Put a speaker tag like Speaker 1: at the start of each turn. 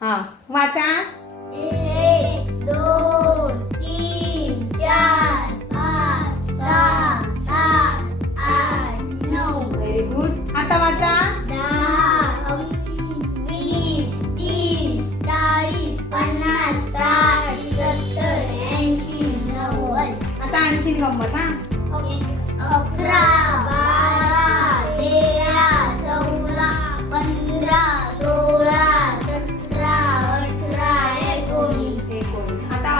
Speaker 1: हा. वाचा.
Speaker 2: एक दोन तीन चार पाच सहा सात आठ नऊ.
Speaker 1: व्हेरी गुड आता वाचा.
Speaker 2: दहा वीस तीस चाळीस पन्नास साठ सत्तर ऐंशी नव्वद.
Speaker 1: आता आणखीन गंमत हा.